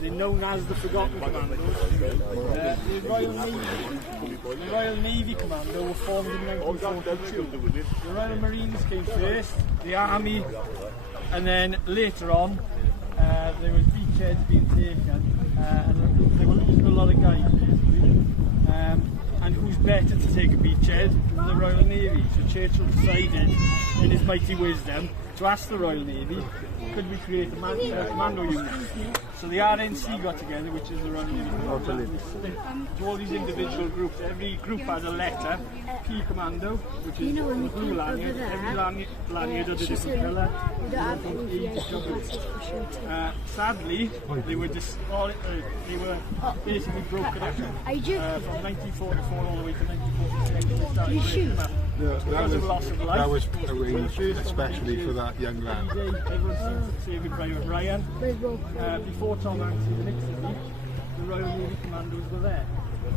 They're known as the Forgotten Commandos. The Royal Navy Commando were formed in 1942. The Royal Marines came first, the Army, and then later on there was beachheads being taken, and they were losing a lot of guys basically. And who's better to take a beachhead than the Royal Navy? So Churchill decided, in his mighty wisdom, to ask the Royal Navy, could we create a commando unit? So the RNC got together, which is the Royal Navy Commando, to all these individual groups. Every group had a letter. P Commando, which is the blue lanyard. Every lanyard had a different colour. Sadly, they were basically broken up from 1944 all the way to 1946. That was arranged especially for that young lad. Everyone saving Private Ryan. Before Tom Hanks in Italy, the Royal Navy Commandos were there.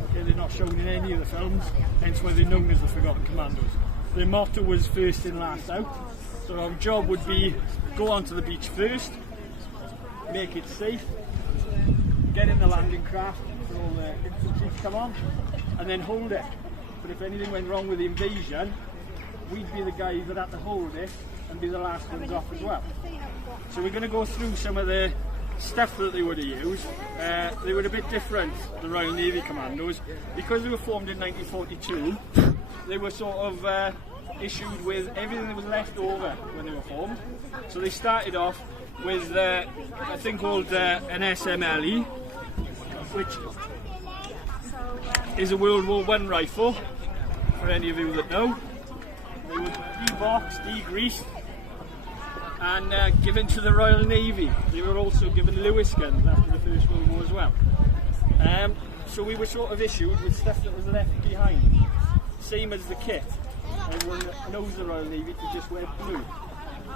Okay, they're not shown in any of the films, hence why they're known as the Forgotten Commandos. Their motto was first in, last out. So our job would be go onto the beach first, make it safe, get in the landing craft for all the infantry to come on, and then hold it. But if anything went wrong with the invasion, we'd be the guys that had to hold it and be the last ones off as well. So we're going to go through some of the stuff that they would have used. They were a bit different, the Royal Navy Commandos. Because they were formed in 1942, they were sort of issued with everything that was left over when they were formed. So they started off with a thing called an SMLE, which is a World War I rifle, for any of you that know. They were de-boxed, de-greased, and given to the Royal Navy. They were also given Lewis guns after the First World War as well. So we were sort of issued with stuff that was left behind. Same as the kit. Everyone that knows the Royal Navy to just wear blue.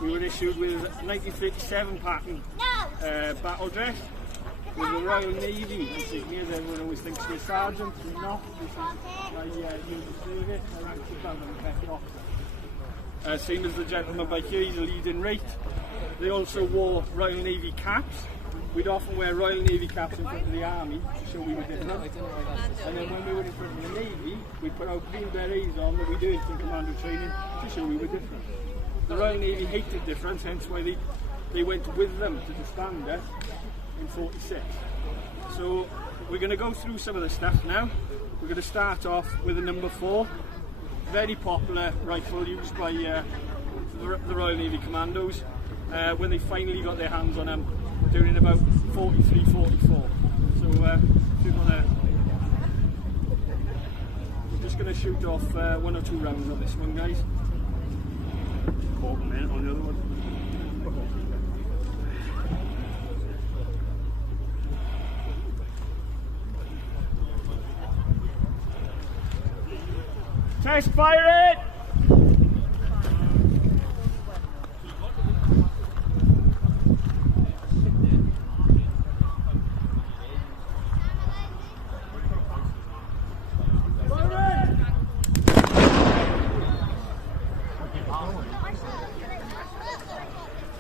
We were issued with 1937 pattern battle dress with the Royal Navy insignias. Everyone always thinks we're sergeants, we're not. I use the service, I actually found them a petty officer. Same as the gentleman by here, he's a leading rate. They also wore Royal Navy caps. We'd often wear Royal Navy caps in front of the Army to show we were different. And then when we were in front of the Navy, we put our green berets on that we did in commando training to show we were different. The Royal Navy hated difference, hence why they went with them to disband us in 46. So we're going to go through some of the stuff now. We're going to start off with a number 4. Very popular rifle used by the Royal Navy Commandos when they finally got their hands on them during about 43, 44. So if you want to, we're just going to shoot off 1 or 2 rounds on this one, guys. Quarter minute on the other one. Test fire it!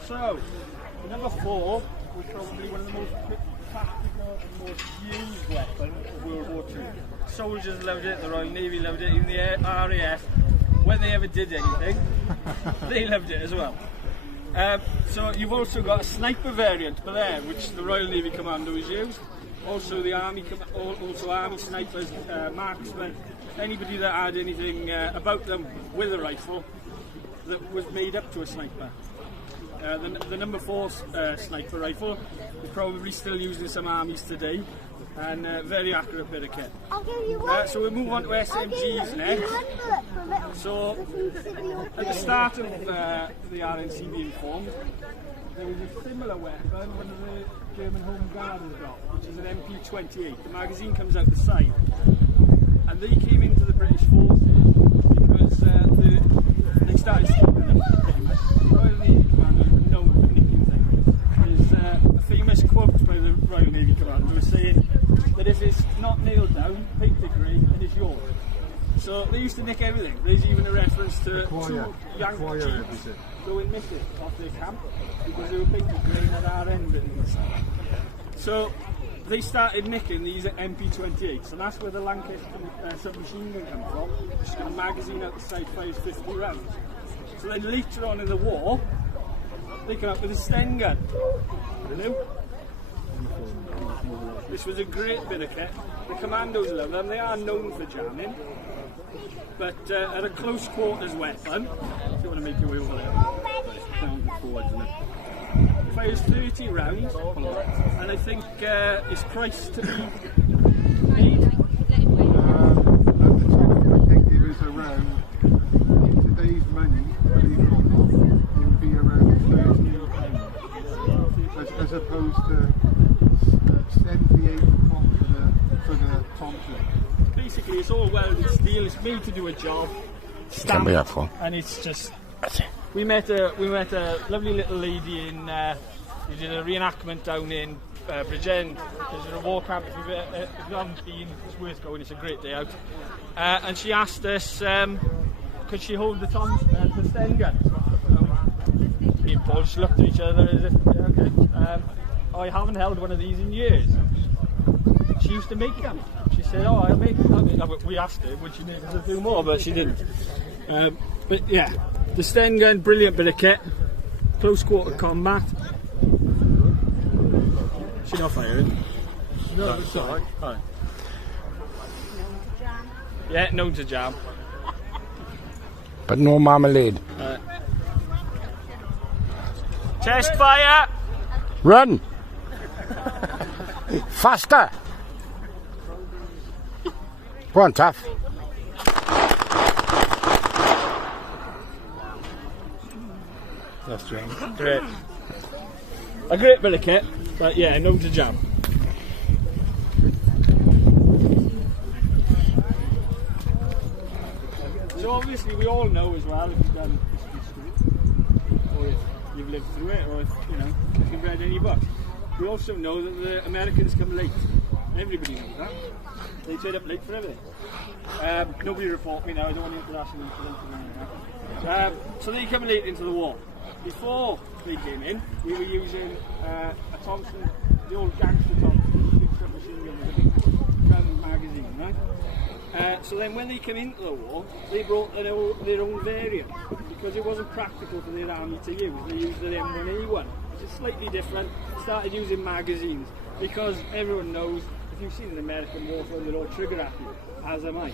So, number 4 was probably one of the most practical and most used weapons of World War II. Soldiers loved it, the Royal Navy loved it, even the RAF, when they ever did anything, they loved it as well. So you've also got a sniper variant for there, which the Royal Navy Commandos used. Also the Army snipers, marksmen, anybody that had anything about them with a rifle that was made up to a sniper. The number 4 sniper rifle is probably still used in some armies today, and very accurate bit of kit. So we'll move on to SMGs next. So at the start of the RNC being formed, there was a similar weapon one of the German Home Guard has got, which is an MP28. The magazine comes out the side, and they came into the British forces because they started stealing them pretty much. The Royal Navy Commandos were known for nicking things. There's a famous quote by the Royal Navy Commander saying that if it's not nailed down, paint degree, and it's yours. So they used to nick everything. There's even a reference to 2 Yankee teams going missing off their camp because they were painted green at our end. So they started nicking these at MP28s, and that's where the Lancaster submachine gun come from. Just got a magazine out the side, fires 50 rounds. So then later on in the war, they come up with a Sten gun. Hello? This was a great bit of kit. The commandos love them. They are known for jamming, but at a close quarters weapon, if you want to make your way over there, down forward, isn't it? It fires 30 rounds, and I think it's priced to be made. I think it was around, in today's money, believe it or not, it would be around £13, as opposed to 78 for the Thompson. Basically, it's all welded steel. It's made to do a job. Stamped, and it's just. We met a lovely little lady in. We did a reenactment down in Bridgend. There's a war camp. If you haven't been, it's worth going. It's a great day out. And she asked us, could she hold the Sten gun? Me and Paul just looked at each other as if, yeah, okay. I haven't held one of these in years. She used to make them. She said, "Oh, I'll make." We asked her, would she make us a few more, but she didn't. But yeah, the Sten gun, brilliant bit of kit. Close quarter combat. She's not firing. No, it's alright. Yeah, known to jam. But no marmalade. Chest fire! Run! Faster! Go on, Taff. That's James. Great. A great bit of kit, but yeah, known to jam. So obviously we all know as well, if you've done history school, or if you've lived through it, or if you've read any books, we also know that the Americans come late. Everybody knows that. They turn up late for everything. Nobody report me now, I don't want international incident. So they come late into the war. Before they came in, we were using a Thompson, the old gangster Thompson, big submachine gun with a big round magazine, right? So then when they came into the war, they brought their own variant, because it wasn't practical for their army to use. They used the M1A1, which is slightly different. Started using magazines, because everyone knows, if you've seen an American war film, they're all trigger happy, as am I.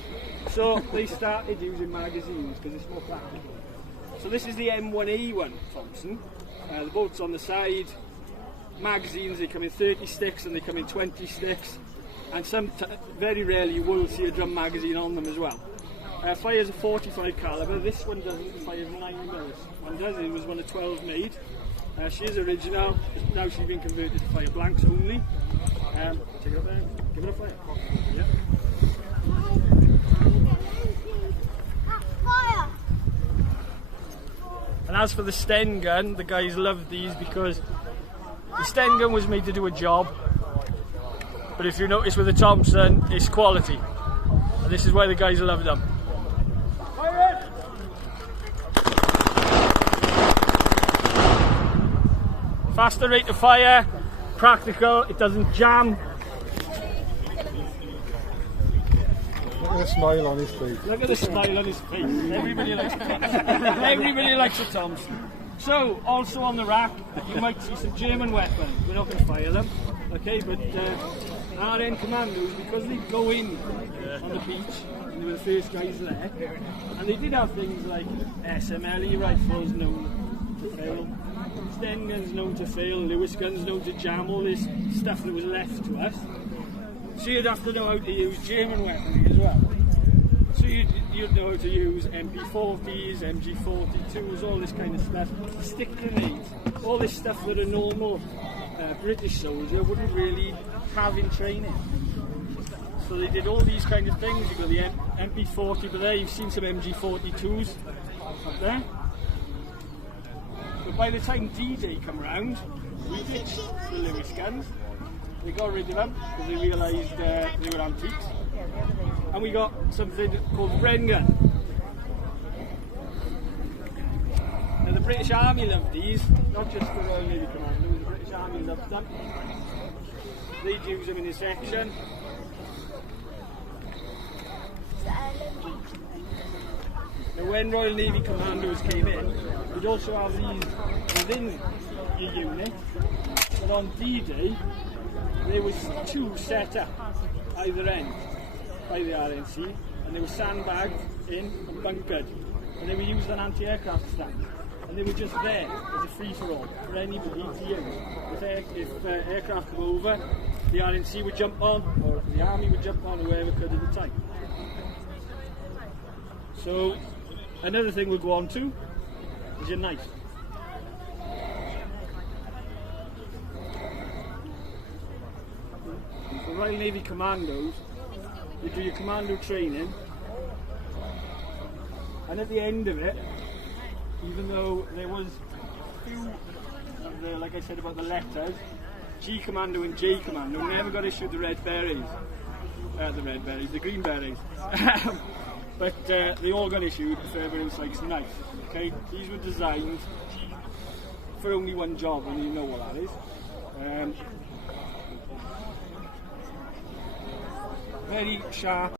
So they started using magazines, because it's more practical. So this is the M1A1 Thompson. The bolts on the side, magazines, they come in 30 sticks and they come in 20 sticks. And very rarely you will see a drum magazine on them as well. Fires a 45 caliber. This one doesn't. It fires 9mm. This one does. It was one of 12 made. She is original. Now she's been converted to fire blanks only. Check it out there. Give it a fire. Yep. And as for the Sten gun, the guys loved these because the Sten gun was made to do a job. But if you notice with the Thompson, it's quality. And this is why the guys love them. Faster rate of fire, practical, it doesn't jam. Look at the smile on his face. Look at the smile on his face. Everybody likes everybody likes a Thompson. So, also on the rack, you might see some German weapons. We're not going to fire them, okay? But RN commandos, because they go in on the beach, and they were the first guys there, and they did have things like SMLE rifles known to fail, Sten guns known to fail, Lewis guns known to jam, all this stuff that was left to us. So you'd have to know how to use German weaponry as well. So you'd know how to use MP40s, MG42s, all this kind of stuff, stick grenades, all this stuff that a normal British soldier wouldn't really have in training. So they did all these kind of things. You've got the MP40 but there, you've seen some MG42s up there. But by the time D-Day come around, we ditched the Lewis guns. We got rid of them because they realised they were antiques. And we got something called Bren gun. Now the British Army loved these, not just the Royal Navy Commandos, the British Army loved them. They'd use them in this section. Now when Royal Navy Commandos came in, we'd also have these within your unit, but on D-Day there was two set up either end by the RNC, and they were sandbagged in and bunkered, and they were used on anti-aircraft stands, and they were just there as a free-for-all for anybody to use. If aircraft come over, the RNC would jump on, or the army would jump on, whoever could at the time. So another thing we'll go on to is your knife. The Royal Navy Commandos, you do your commando training, and at the end of it, even though there was a few of the, like I said about the letters, G Commando and J Commando never got issued the red berets. The green berets. But they all got issued for everyone who likes knife. Okay, these were designed for only one job, and you know what that is. Very sharp.